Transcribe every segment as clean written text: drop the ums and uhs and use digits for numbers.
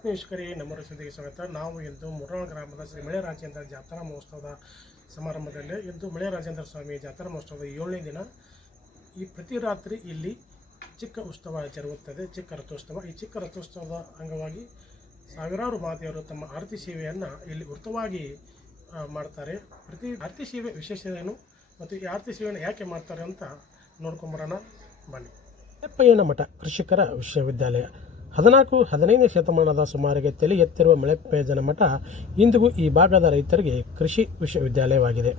ಆತ್ಮೀಯಕರಿಗೆ ನಮ್ಮ ಸುದ್ದಿಗೆ ಸ್ವಾಗತ. ನಾವು ಇಂದು ಮುರ್ನಾಳ ಗ್ರಾಮದ ಶ್ರೀ ಮಳೆ ರಾಜೇಂದ್ರ ಜಾತ್ರಾ ಮಹೋತ್ಸವದ ಸಮಾರಂಭದಲ್ಲಿ ಇಂದು ಮಳೆ ರಾಜೇಂದ್ರ ಸ್ವಾಮಿ ಜಾತ್ರಾ ಮಹೋತ್ಸವದ 7ನೇ ದಿನ. ಈ ಪ್ರತಿ ರಾತ್ರಿ ಇಲ್ಲಿ ಚಿಕ್ಕ ಉತ್ಸವ ಜರುಗುತ್ತದೆ, ಚಿಕ್ಕ ರಥೋತ್ಸವ. ಈ ಚಿಕ್ಕ ರಥೋತ್ಸವದ ಅಂಗವಾಗಿ ಸಾವಿರಾರು ಮಾತೆಯರು ತಮ್ಮ ಆರತಿ ಸೇವೆಯನ್ನು ಇಲ್ಲಿ ವೃತ್ತವಾಗಿ ಮಾಡ್ತಾರೆ. ಪ್ರತಿ ಆರತಿ ಸೇವೆ ವಿಶೇಷ ಏನು ಮತ್ತು ಈ ಆರತಿ ಸೇವೆಯನ್ನು ಯಾಕೆ ಮಾಡ್ತಾರೆ ಅಂತ ನೋಡ್ಕೊಂಬರೋಣ ಬನ್ನಿ. ಮಳೆಪ್ಪಯ್ಯನ ಮಠ ಕೃಷಿಕರ ವಿಶ್ವವಿದ್ಯಾಲಯ 14-15ನೇ ಶತಮಾನದ ಸುಮಾರಿಗೆ ತಲೆ ಎತ್ತಿರುವ ಮಳೆಪ್ಪಯ್ಯನ ಮಠ ಇಂದಿಗೂ ಈ ಭಾಗದ ರೈತರಿಗೆ ಕೃಷಿ ವಿಶ್ವವಿದ್ಯಾಲಯವಾಗಿದೆ.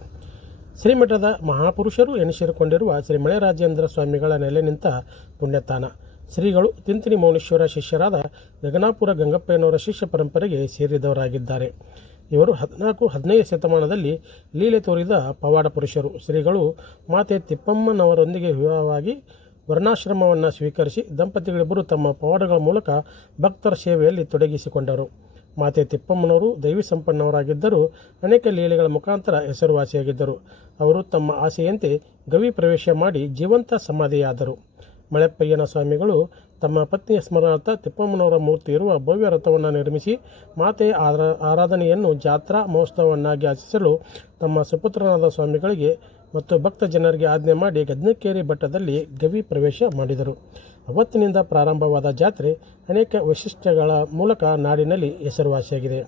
ಶ್ರೀಮಠದ ಮಹಾಪುರುಷರು ಎನಿಸಿಕೊಂಡಿರುವ ಶ್ರೀ ಮಳೆ ರಾಜೇಂದ್ರ ಸ್ವಾಮಿಗಳ ನೆಲೆ ನಿಂತ ಪುಣ್ಯತಾಣ. ಶ್ರೀಗಳು ತಿಂತಿನಿ ಮೌನೇಶ್ವರ ಶಿಷ್ಯರಾದ ಗಗನಾಪುರ ಗಂಗಪ್ಪಯ್ಯನವರ ಶಿಷ್ಯ ಪರಂಪರೆಗೆ ಸೇರಿದವರಾಗಿದ್ದಾರೆ. ಇವರು 14-15ನೇ ಶತಮಾನದಲ್ಲಿ ಲೀಲೆ ತೋರಿದ ಪವಾಡ ಪುರುಷರು. ಶ್ರೀಗಳು ಮಾತೆ ತಿಪ್ಪಮ್ಮನವರೊಂದಿಗೆ ವಿವಾಹವಾಗಿ ವರ್ಣಾಶ್ರಮವನ್ನು ಸ್ವೀಕರಿಸಿ ದಂಪತಿಗಳಿಬ್ಬರು ತಮ್ಮ ಪವಾಡಗಳ ಮೂಲಕ ಭಕ್ತರ ಸೇವೆಯಲ್ಲಿ ತೊಡಗಿಸಿಕೊಂಡರು. ಮಾತೆ ತಿಪ್ಪಮ್ಮನವರು ದೈವಿ ಸಂಪನ್ನವರಾಗಿದ್ದರೂ ಅನೇಕ ಲೀಲೆಗಳ ಮುಖಾಂತರ ಹೆಸರುವಾಸಿಯಾಗಿದ್ದರು. ಅವರು ತಮ್ಮ ಆಸೆಯಂತೆ ಗವಿ ಪ್ರವೇಶ ಮಾಡಿ ಜೀವಂತ ಸಮಾಧಿಯಾದರು. ಮಳೆಪ್ಪಯ್ಯನ ಸ್ವಾಮಿಗಳು ತಮ್ಮ ಪತ್ನಿಯ ಸ್ಮರಣಾರ್ಥ ತಿಪ್ಪಮ್ಮನವರ ಮೂರ್ತಿ ಇರುವ ಭವ್ಯ ರಥವನ್ನು ನಿರ್ಮಿಸಿ ಮಾತೆಯ ಆರಾಧನೆಯನ್ನು ಜಾತ್ರಾ ಮಹೋತ್ಸವವನ್ನಾಗಿ ಆಚರಿಸಲು ತಮ್ಮ ಸುಪುತ್ರನಾದ ಸ್ವಾಮಿಗಳಿಗೆ ಮತ್ತು ಭಕ್ತ ಜನರಿಗೆ ಆಜ್ಞೆ ಮಾಡಿ ಗದ್ನಕೇರಿ ಬೆಟ್ಟದಲ್ಲಿ ಗವಿ ಪ್ರವೇಶ ಮಾಡಿದರು. ಅವತ್ತಿನಿಂದ ಪ್ರಾರಂಭವಾದ ಜಾತ್ರೆ ಅನೇಕ ವೈಶಿಷ್ಟ್ಯಗಳ ಮೂಲಕ ನಾಡಿನಲ್ಲಿ ಹೆಸರುವಾಸಿಯಾಗಿದೆ.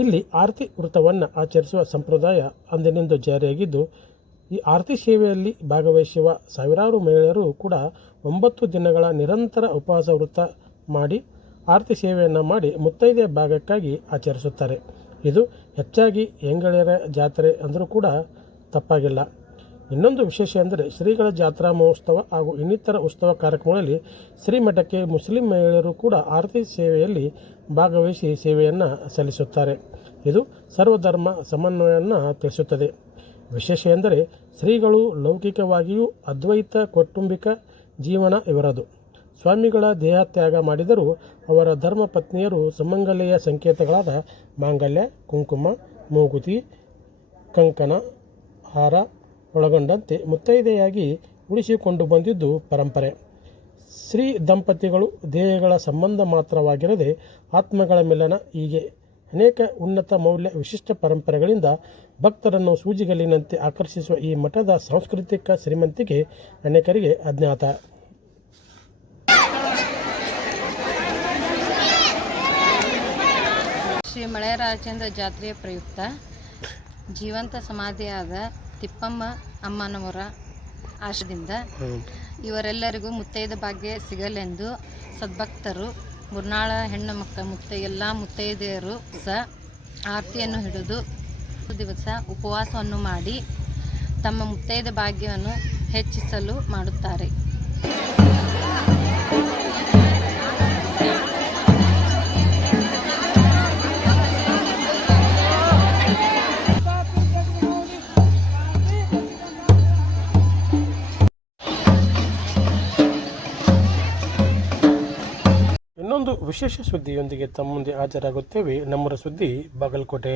ಇಲ್ಲಿ ಆರತಿ ವೃತವನ್ನು ಆಚರಿಸುವ ಸಂಪ್ರದಾಯ ಅಂದಿನಿಂದ ಜಾರಿಯಾಗಿದ್ದು, ಈ ಆರತಿ ಸೇವೆಯಲ್ಲಿ ಭಾಗವಹಿಸುವ ಸಾವಿರಾರು ಮಹಿಳೆಯರು ಕೂಡ 9 ದಿನಗಳ ನಿರಂತರ ಉಪವಾಸ ವೃತ ಮಾಡಿ ಆರತಿ ಸೇವೆಯನ್ನು ಮಾಡಿ ಮುತ್ತೈದೆ ಭಾಗಕ್ಕಾಗಿ ಆಚರಿಸುತ್ತಾರೆ. ಇದು ಹೆಚ್ಚಾಗಿ ಹೆಂಗಳೆಯರ ಜಾತ್ರೆ ಅಂದರೂ ಕೂಡ ತಪ್ಪಾಗಿಲ್ಲ. ಇನ್ನೊಂದು ವಿಶೇಷ ಎಂದರೆ ಶ್ರೀಗಳ ಜಾತ್ರಾ ಮಹೋತ್ಸವ ಹಾಗೂ ಇನ್ನಿತರ ಉತ್ಸವ ಕಾರ್ಯಕ್ರಮಗಳಲ್ಲಿ ಶ್ರೀಮಠಕ್ಕೆ ಮುಸ್ಲಿಂ ಮಹಿಳೆಯರು ಕೂಡ ಆರತಿ ಸೇವೆಯಲ್ಲಿ ಭಾಗವಹಿಸಿ ಸೇವೆಯನ್ನು ಸಲ್ಲಿಸುತ್ತಾರೆ. ಇದು ಸರ್ವಧರ್ಮ ಸಮನ್ವಯವನ್ನು ತಿಳಿಸುತ್ತದೆ. ವಿಶೇಷ ಎಂದರೆ ಶ್ರೀಗಳು ಲೌಕಿಕವಾಗಿಯೂ ಅದ್ವೈತ ಕೌಟುಂಬಿಕ ಜೀವನ ಇವರದು. ಸ್ವಾಮಿಗಳ ದೇಹತ್ಯಾಗ ಮಾಡಿದರೂ ಅವರ ಧರ್ಮ ಪತ್ನಿಯರು ಸುಮಂಗಲೆಯ ಸಂಕೇತಗಳಾದ ಮಾಂಗಲ್ಯ, ಕುಂಕುಮ, ಮೂಗುತಿ, ಕಂಕಣ, ಹಾರ ಒಳಗೊಂಡಂತೆ ಮುತ್ತೈದೆಯಾಗಿ ಉಳಿಸಿಕೊಂಡು ಬಂದಿದ್ದು ಪರಂಪರೆ. ಶ್ರೀ ದಂಪತಿಗಳು ದೇಹಗಳ ಸಂಬಂಧ ಮಾತ್ರವಾಗಿರದೆ ಆತ್ಮಗಳ ಮಿಲನ, ಹೀಗೆ ಅನೇಕ ಉನ್ನತ ಮೌಲ್ಯ ವಿಶಿಷ್ಟ ಪರಂಪರೆಗಳಿಂದ ಭಕ್ತರನ್ನು ಸೂಜಿಗಲ್ಲಿನಂತೆ ಆಕರ್ಷಿಸುವ ಈ ಮಠದ ಸಾಂಸ್ಕೃತಿಕ ಶ್ರೀಮಂತಿಕೆ ಅನೇಕರಿಗೆ ಅಜ್ಞಾತ. ಶ್ರೀ ಮಳೆ ರಾಜೇಂದ್ರ ಜಾತ್ರೆಯ ಪ್ರಯುಕ್ತ ಜೀವಂತ ಸಮಾಧಿಯಾದ ತಿಪ್ಪಮ್ಮ ಅಮ್ಮನವರ ಆಶದಿಂದ ಇವರೆಲ್ಲರಿಗೂ ಮುತ್ತೈದ ಭಾಗ್ಯ ಸಿಗಲೆಂದು ಸದ್ಭಕ್ತರು ಮುರ್ನಾಳ ಹೆಣ್ಣು ಮಕ್ಕ ಎಲ್ಲ ಮುತ್ತೈದೆಯರು ಆರತಿಯನ್ನು ಹಿಡಿದು ದಿವಸ ಉಪವಾಸವನ್ನು ಮಾಡಿ ತಮ್ಮ ಮುತ್ತೈದ ಭಾಗ್ಯವನ್ನು ಹೆಚ್ಚಿಸಲು ಮಾಡುತ್ತಾರೆ. ಇನ್ನೊಂದು ವಿಶೇಷ ಸುದ್ದಿಯೊಂದಿಗೆ ತಮ್ಮ ಮುಂದೆ ಹಾಜರಾಗುತ್ತೇವೆ. ನಮ್ಮ ಸುದ್ದಿ ಬಾಗಲಕೋಟೆ.